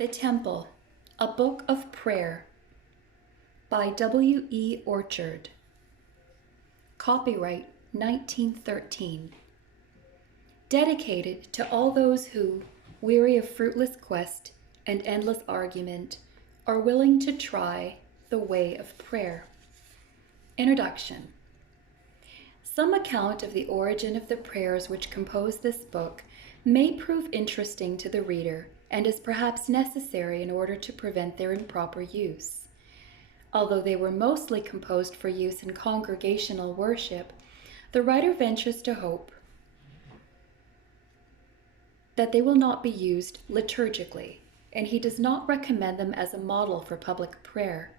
The Temple, a Book of Prayer by W. E. Orchard. Copyright 1913. Dedicated to all those who, weary of fruitless quest and endless argument, are willing to try the way of prayer. Introduction. Some account of the origin of the prayers which compose this book may prove interesting to the reader and is perhaps necessary in order to prevent their improper use. Although they were mostly composed for use in congregational worship, the writer ventures to hope that they will not be used liturgically, and he does not recommend them as a model for public prayer.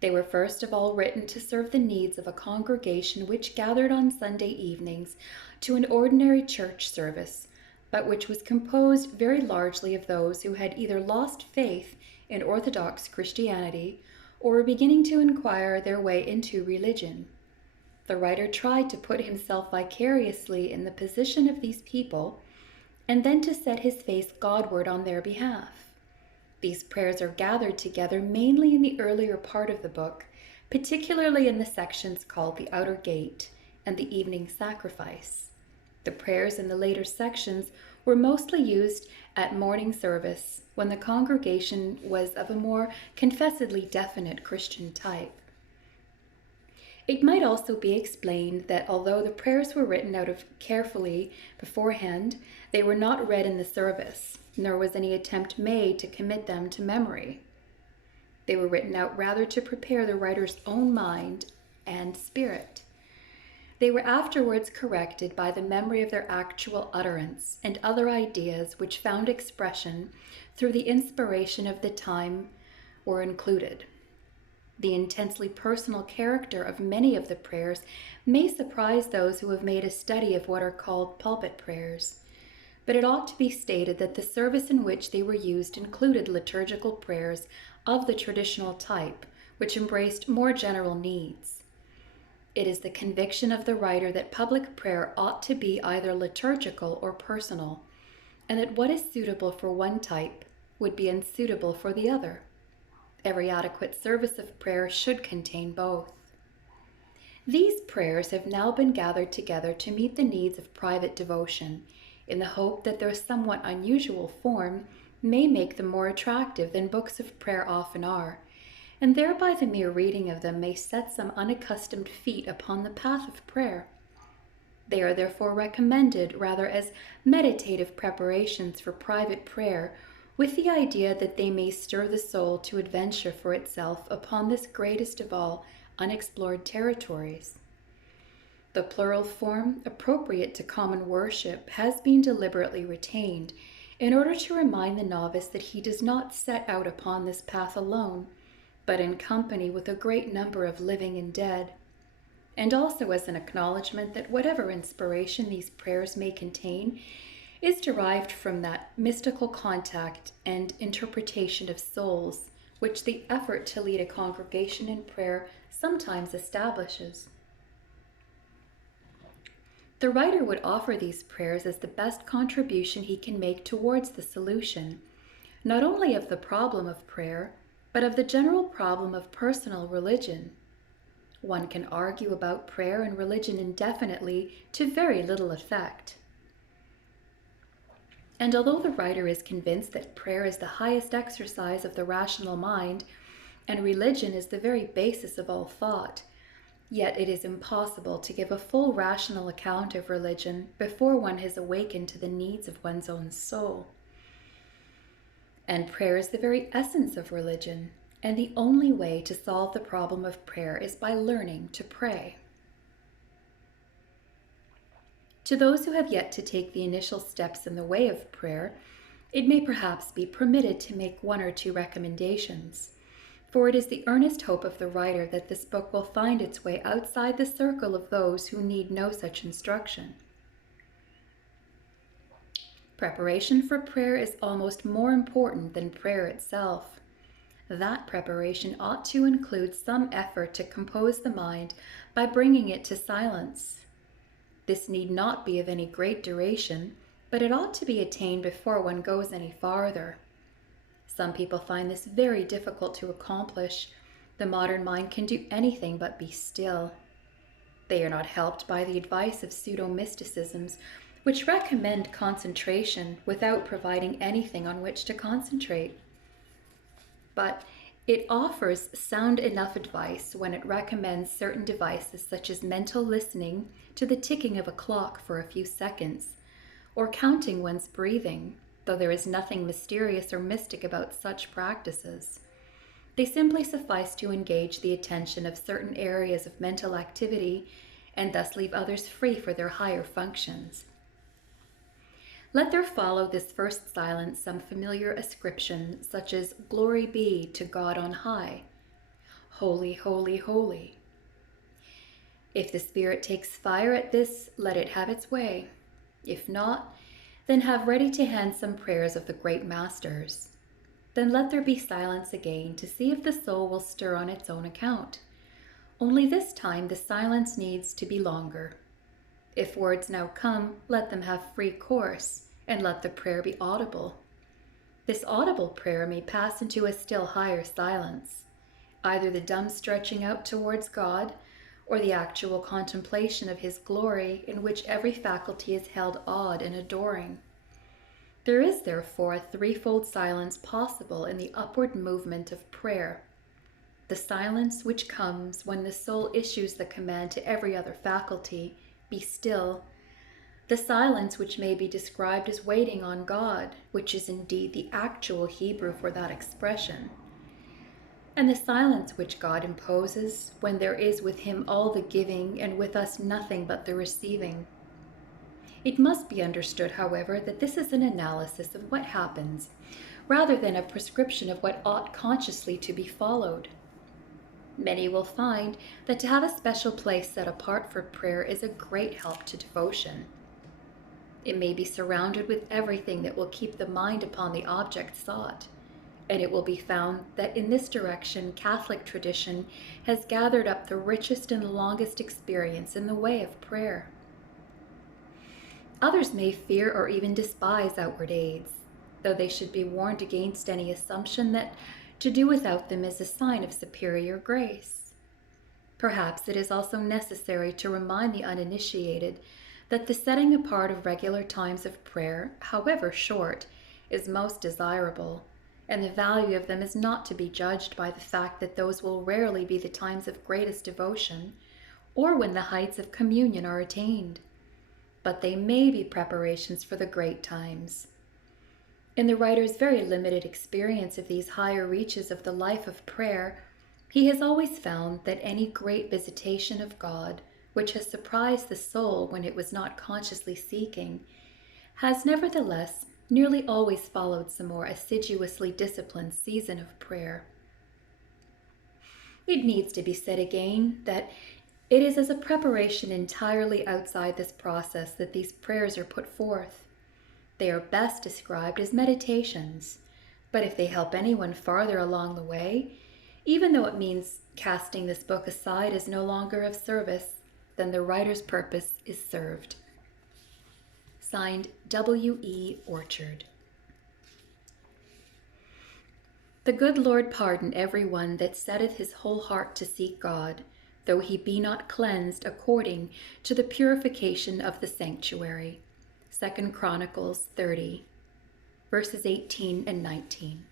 They were first of all written to serve the needs of a congregation which gathered on Sunday evenings to an ordinary church service, but which was composed very largely of those who had either lost faith in Orthodox Christianity or were beginning to inquire their way into religion. The writer tried to put himself vicariously in the position of these people and then to set his face Godward on their behalf. These prayers are gathered together mainly in the earlier part of the book, particularly in the sections called the Outer Gate and the Evening Sacrifice. The prayers in the later sections were mostly used at morning service when the congregation was of a more confessedly definite Christian type. It might also be explained that although the prayers were written out of carefully beforehand, they were not read in the service, nor was any attempt made to commit them to memory. They were written out rather to prepare the writer's own mind and spirit. They were afterwards corrected by the memory of their actual utterance and other ideas which found expression through the inspiration of the time were included. The intensely personal character of many of the prayers may surprise those who have made a study of what are called pulpit prayers, but it ought to be stated that the service in which they were used included liturgical prayers of the traditional type, which embraced more general needs. It is the conviction of the writer that public prayer ought to be either liturgical or personal, and that what is suitable for one type would be unsuitable for the other. Every adequate service of prayer should contain both. These prayers have now been gathered together to meet the needs of private devotion, in the hope that their somewhat unusual form may make them more attractive than books of prayer often are, and thereby the mere reading of them may set some unaccustomed feet upon the path of prayer. They are therefore recommended rather as meditative preparations for private prayer, with the idea that they may stir the soul to adventure for itself upon this greatest of all unexplored territories. The plural form appropriate to common worship has been deliberately retained in order to remind the novice that he does not set out upon this path alone, but in company with a great number of living and dead, and also as an acknowledgement that whatever inspiration these prayers may contain is derived from that mystical contact and interpretation of souls which the effort to lead a congregation in prayer sometimes establishes. The writer would offer these prayers as the best contribution he can make towards the solution, not only of the problem of prayer, but of the general problem of personal religion. One can argue about prayer and religion indefinitely to very little effect. And although the writer is convinced that prayer is the highest exercise of the rational mind, and religion is the very basis of all thought, yet it is impossible to give a full rational account of religion before one has awakened to the needs of one's own soul. And prayer is the very essence of religion, and the only way to solve the problem of prayer is by learning to pray. To those who have yet to take the initial steps in the way of prayer, it may perhaps be permitted to make one or two recommendations, for it is the earnest hope of the writer that this book will find its way outside the circle of those who need no such instruction. Preparation for prayer is almost more important than prayer itself. That preparation ought to include some effort to compose the mind by bringing it to silence. This need not be of any great duration, but it ought to be attained before one goes any farther. Some people find this very difficult to accomplish. The modern mind can do anything but be still. They are not helped by the advice of pseudo-mysticisms, which recommend concentration without providing anything on which to concentrate. But it offers sound enough advice when it recommends certain devices such as mental listening to the ticking of a clock for a few seconds, or counting one's breathing, though there is nothing mysterious or mystic about such practices. They simply suffice to engage the attention of certain areas of mental activity and thus leave others free for their higher functions. Let there follow this first silence some familiar ascription, such as "Glory be to God on high," "Holy, holy, holy." If the Spirit takes fire at this, let it have its way. If not, then have ready to hand some prayers of the great masters. Then let there be silence again to see if the soul will stir on its own account. Only this time the silence needs to be longer. If words now come, let them have free course, and let the prayer be audible. This audible prayer may pass into a still higher silence, either the dumb stretching out towards God, or the actual contemplation of His glory, in which every faculty is held awed and adoring. There is therefore a threefold silence possible in the upward movement of prayer. The silence which comes when the soul issues the command to every other faculty, "Be still." The silence which may be described as waiting on God, which is indeed the actual Hebrew for that expression. And the silence which God imposes when there is with Him all the giving and with us nothing but the receiving. It must be understood, however, that this is an analysis of what happens, rather than a prescription of what ought consciously to be followed. Many will find that to have a special place set apart for prayer is a great help to devotion. It may be surrounded with everything that will keep the mind upon the object sought, and it will be found that in this direction Catholic tradition has gathered up the richest and longest experience in the way of prayer. Others may fear or even despise outward aids, though they should be warned against any assumption that to do without them is a sign of superior grace. Perhaps it is also necessary to remind the uninitiated that the setting apart of regular times of prayer, however short, is most desirable, and the value of them is not to be judged by the fact that those will rarely be the times of greatest devotion, or when the heights of communion are attained. But they may be preparations for the great times. In the writer's very limited experience of these higher reaches of the life of prayer, he has always found that any great visitation of God, which has surprised the soul when it was not consciously seeking, has nevertheless nearly always followed some more assiduously disciplined season of prayer. It needs to be said again that it is as a preparation entirely outside this process that these prayers are put forth. They are best described as meditations, but if they help anyone farther along the way, even though it means casting this book aside as no longer of service, then the writer's purpose is served. Signed, W.E. Orchard. The good Lord pardon every one that setteth his whole heart to seek God, though he be not cleansed according to the purification of the sanctuary. 2 Chronicles 30, verses 18 and 19.